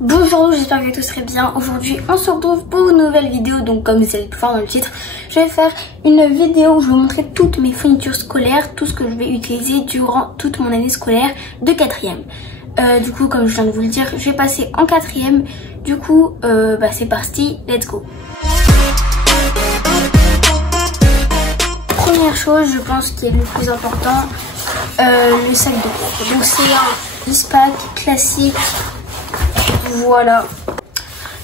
Bonjour, j'espère que vous tous très bien. Aujourd'hui on se retrouve pour une nouvelle vidéo. Donc comme vous allez le voir dans le titre, je vais faire une vidéo où je vais vous montrer toutes mes fournitures scolaires, tout ce que je vais utiliser durant toute mon année scolaire de 4ème. Du coup, comme je viens de vous le dire, je vais passer en 4ème. Du coup c'est parti, let's go. Première chose, je pense qui est le plus important, le sac de cours. Donc c'est un 10 pack classique. Voilà.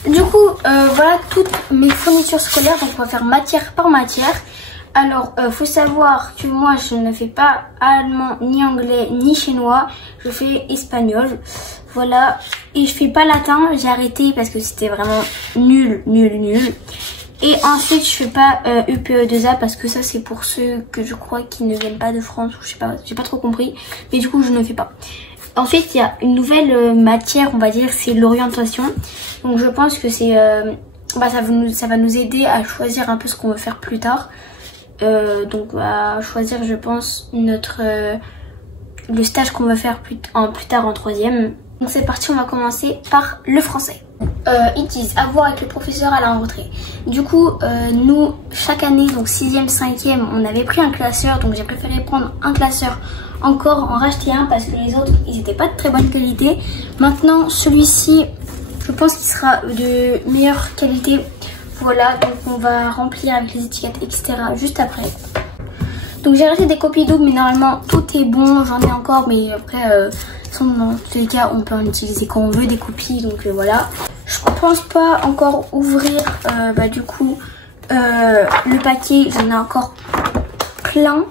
Du coup, voilà toutes mes fournitures scolaires. Donc on va faire matière par matière. Alors, faut savoir que moi, je ne fais pas allemand, ni anglais, ni chinois. Je fais espagnol. Voilà. Et je fais pas latin. J'ai arrêté parce que c'était vraiment nul. Et ensuite, je fais pas UPE2A parce que ça, c'est pour ceux que je crois qui ne viennent pas de France. Ou je sais pas, j'ai pas trop compris. Mais du coup, je ne fais pas. Ensuite, il y a une nouvelle matière, on va dire, c'est l'orientation. Donc je pense que c'est, ça va nous aider à choisir un peu ce qu'on veut faire plus tard. Donc à choisir, je pense, le stage qu'on va faire plus tard en 3ème. Donc c'est parti, on va commencer par le français. It is à voir avec le professeur à la rentrée. Du coup, nous, chaque année, donc 6ème, 5ème, on avait pris un classeur. Donc j'ai préféré prendre un classeur, encore en racheter un parce que les autres, ils n'étaient pas de très bonne qualité. Maintenant, celui-ci, je pense qu'il sera de meilleure qualité. Voilà, donc on va remplir avec les étiquettes, etc. juste après. Donc j'ai racheté des copies doubles, mais normalement tout est bon. J'en ai encore, mais après, dans tous les cas, on peut en utiliser quand on veut des copies. Donc voilà. Je pense pas encore ouvrir du coup le paquet. J'en ai encore plein.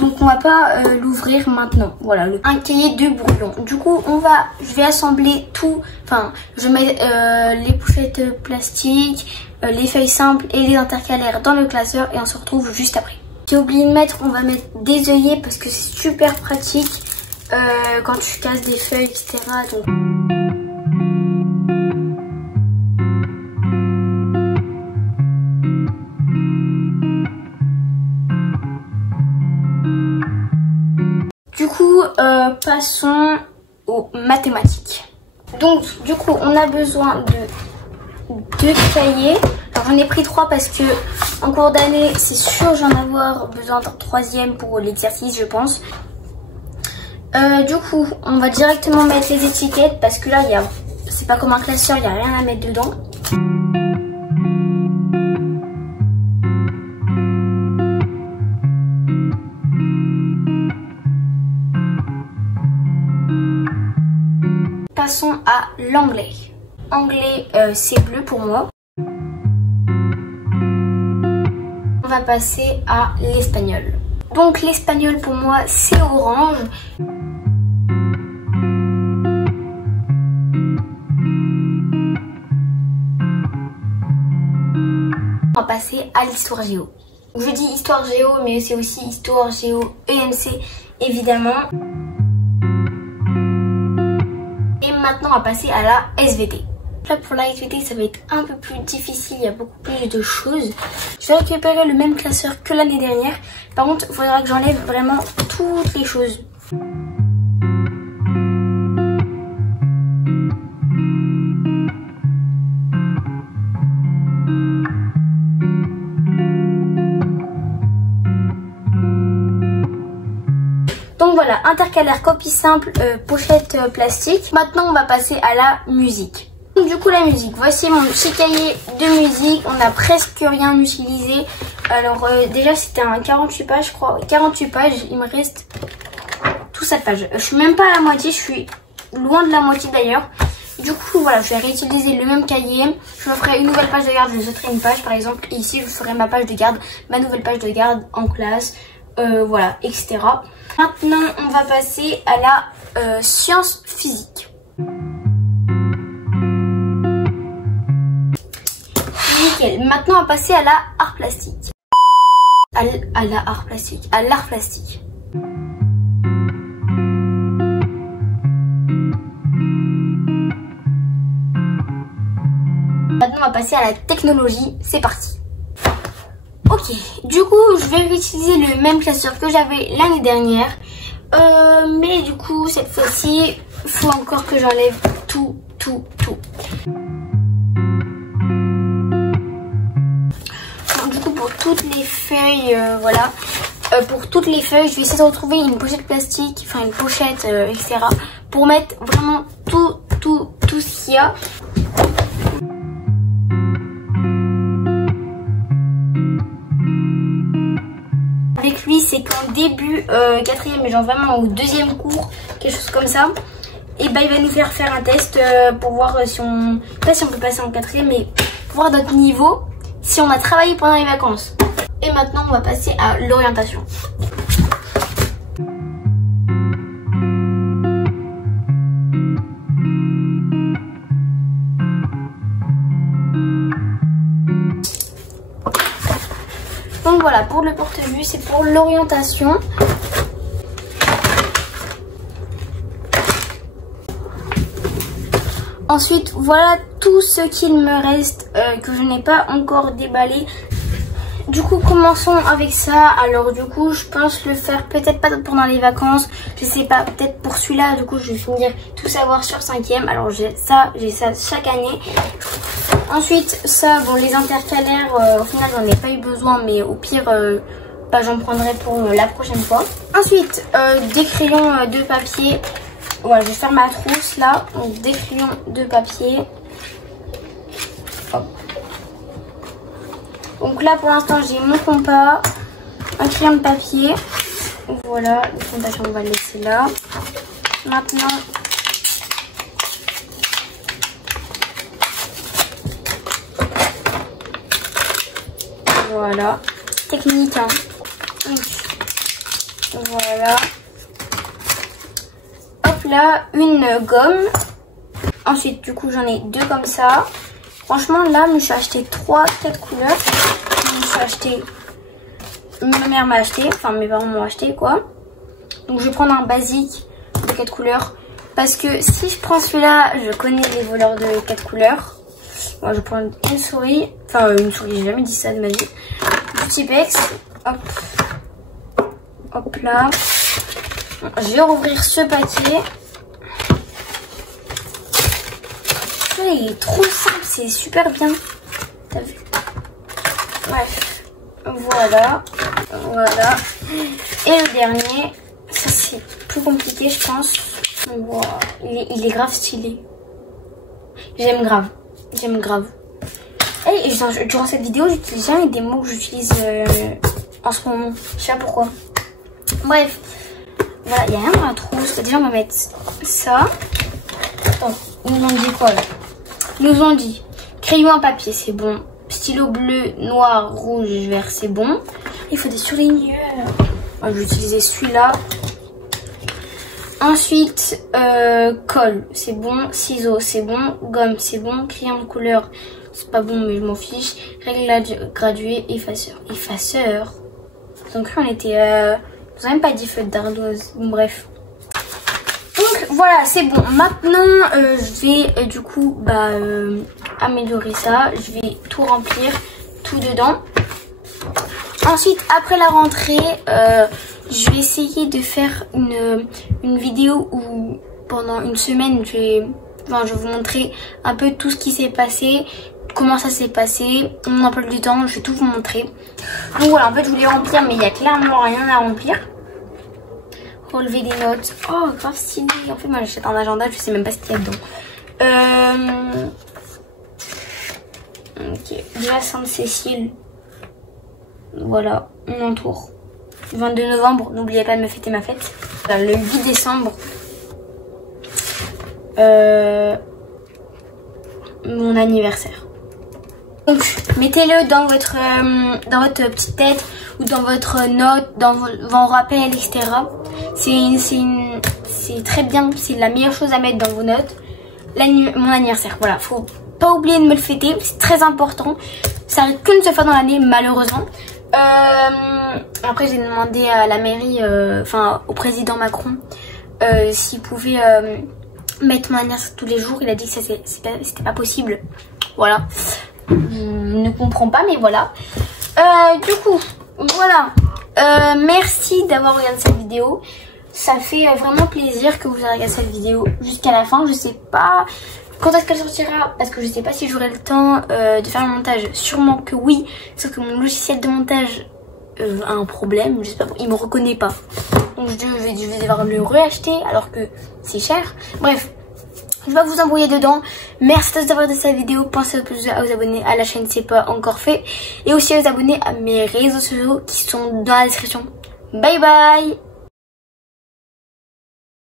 Donc on va pas l'ouvrir maintenant. Voilà, un cahier de brouillon. Du coup je vais assembler tout. Enfin, je mets les pochettes plastiques, les feuilles simples et les intercalaires dans le classeur et on se retrouve juste après. J'ai oublié de mettre, on va mettre des œillets parce que c'est super pratique quand tu casses des feuilles, etc. Donc... Du coup, passons aux mathématiques. Donc, du coup, on a besoin de 2 cahiers. Alors, j'en ai pris 3 parce que en cours d'année, c'est sûr j'en avoir besoin d'un 3ème pour l'exercice, je pense. Du coup, on va directement mettre les étiquettes parce que là, c'est pas comme un classeur, il n'y a rien à mettre dedans. Passons à l'anglais. Anglais, c'est bleu pour moi. On va passer à l'espagnol. Donc l'espagnol pour moi, c'est orange. On va passer à l'histoire géo. Je dis histoire géo, mais c'est aussi histoire géo EMC, évidemment. Et maintenant, on va passer à la SVT. Là, pour la SVT, ça va être un peu plus difficile. Il y a beaucoup plus de choses. Je vais récupérer le même classeur que l'année dernière. Par contre, il faudra que j'enlève vraiment toutes les choses. Donc voilà, intercalaire, copie simple, pochette plastique. Maintenant, on va passer à la musique. Donc, du coup, la musique. Voici mon petit cahier de musique. On n'a presque rien utilisé. Alors, déjà, c'était un 48 pages, je crois. 48 pages. Il me reste tout 7 pages. Je suis même pas à la moitié. Je suis loin de la moitié d'ailleurs. Du coup, voilà, je vais réutiliser le même cahier. Je me ferai une nouvelle page de garde. Je sauterai une page, par exemple. Et ici, je ferai ma page de garde, ma nouvelle page de garde en classe. Voilà, etc. Maintenant, on va passer à la science physique. Nickel. Maintenant, on va passer à la art plastique. À l'art plastique. Maintenant, on va passer à la technologie. C'est parti. Ok, du coup, je vais utiliser le même classeur que j'avais l'année dernière. Mais du coup, cette fois-ci, il faut encore que j'enlève tout tout. Donc, du coup, pour toutes les feuilles, voilà. Pour toutes les feuilles, je vais essayer de retrouver une pochette plastique, enfin une pochette, etc. Pour mettre vraiment tout ce qu'il y a. Avec lui, c'est qu'en début 4e, mais genre vraiment au 2e cours, quelque chose comme ça. Et bah il va nous faire un test pour voir si on... Pas si on peut passer en 4e, mais pour voir notre niveau, si on a travaillé pendant les vacances. Et maintenant, on va passer à l'orientation. Donc voilà, pour le porte-vue, c'est pour l'orientation. Ensuite, voilà tout ce qu'il me reste que je n'ai pas encore déballé. Du coup, commençons avec ça. Alors du coup, je pense le faire peut-être pas pendant les vacances. Je sais pas, peut-être pour celui-là. Du coup, je vais finir tout savoir sur 5e. Alors j'ai ça chaque année. Ensuite, ça, bon, les intercalaires, au final, j'en ai pas eu besoin. Mais au pire, bah, j'en prendrai pour la prochaine fois. Ensuite, des crayons de papier. Voilà, je vais faire ma trousse là. Donc, des crayons de papier. Hop. Donc là pour l'instant j'ai mon compas, un crayon de papier, voilà, le fondation on va le laisser là. Maintenant voilà, technique hein. Voilà. Hop là, une gomme. Ensuite du coup j'en ai 2 comme ça. Franchement là, je me suis acheté 3-4 couleurs. Je me suis acheté, ma mère m'a acheté, enfin mes parents m'ont acheté quoi. Donc je vais prendre un basique de 4 couleurs. Parce que si je prends celui-là, je connais les voleurs de 4 couleurs. Moi je vais prendre une souris. Enfin une souris, j'ai jamais dit ça de ma vie. Du Tipex. Hop. Hop là. Je vais rouvrir ce paquet. Il est trop simple, c'est super bien. T'as vu? Bref, voilà. Et le dernier, ça c'est plus compliqué je pense. Wow. Il est grave stylé. J'aime grave. Et durant cette vidéo, j'utilise jamais des mots que j'utilise en ce moment. Je sais pas pourquoi. Bref, voilà, il n'y a rien dans la trousse. Déjà on va mettre ça. Attends, ils nous ont dit quoi là? Ils nous ont dit crayon à papier, c'est bon. Stylo bleu, noir, rouge, vert, c'est bon. Il faut des surligneurs. Moi, je vais utiliser celui-là. Ensuite, colle, c'est bon. Ciseaux, c'est bon. Gomme, c'est bon. Crayon de couleur, c'est pas bon, mais je m'en fiche. Règle graduée, effaceur. Effaceur. Donc, on était... vous n'avez même pas dit feuille d'ardoise. Bon, bref. Donc voilà, c'est bon. Maintenant, je vais du coup améliorer ça. Je vais tout remplir, tout dedans. Ensuite, après la rentrée, je vais essayer de faire une vidéo où pendant une semaine, je vais vous montrer un peu tout ce qui s'est passé, comment ça s'est passé, mon emploi du temps, je vais tout vous montrer. Donc voilà, en fait, je voulais remplir, mais il n'y a clairement rien à remplir. Relever des notes. Oh, grave stylé. En fait, moi, j'achète un agenda, je sais même pas ce qu'il y a dedans. Ok. Déjà, Sainte-Cécile. Voilà, mon tour. 22 novembre, n'oubliez pas de me fêter ma fête. Le 8 décembre. Mon anniversaire. Donc, mettez-le dans votre petite tête ou dans votre note, dans vos rappels, etc. C'est très bien, c'est la meilleure chose à mettre dans vos notes. Mon anniversaire, voilà, faut pas oublier de me le fêter, c'est très important. Ça arrive qu'une seule fois dans l'année, malheureusement. Après, j'ai demandé à la mairie, au président Macron, s'il pouvait mettre mon anniversaire tous les jours. Il a dit que c'était pas possible. Voilà. Je ne comprends pas, mais voilà. Du coup, voilà. Merci d'avoir regardé cette vidéo. Ça fait vraiment plaisir que vous ayez regardé cette vidéo jusqu'à la fin. Je sais pas Quand est-ce qu'elle sortira? Parce que je sais pas si j'aurai le temps de faire le montage. Sûrement que oui, sauf que mon logiciel de montage a un problème. Je sais pas, il me reconnaît pas. Donc je vais devoir le réacheter alors que c'est cher. Bref, je vais vous envoyer dedans. Merci d'avoir regardé cette vidéo. Pensez à vous abonner à la chaîne si ce n'est pas encore fait. Et aussi à vous abonner à mes réseaux sociaux qui sont dans la description. Bye bye.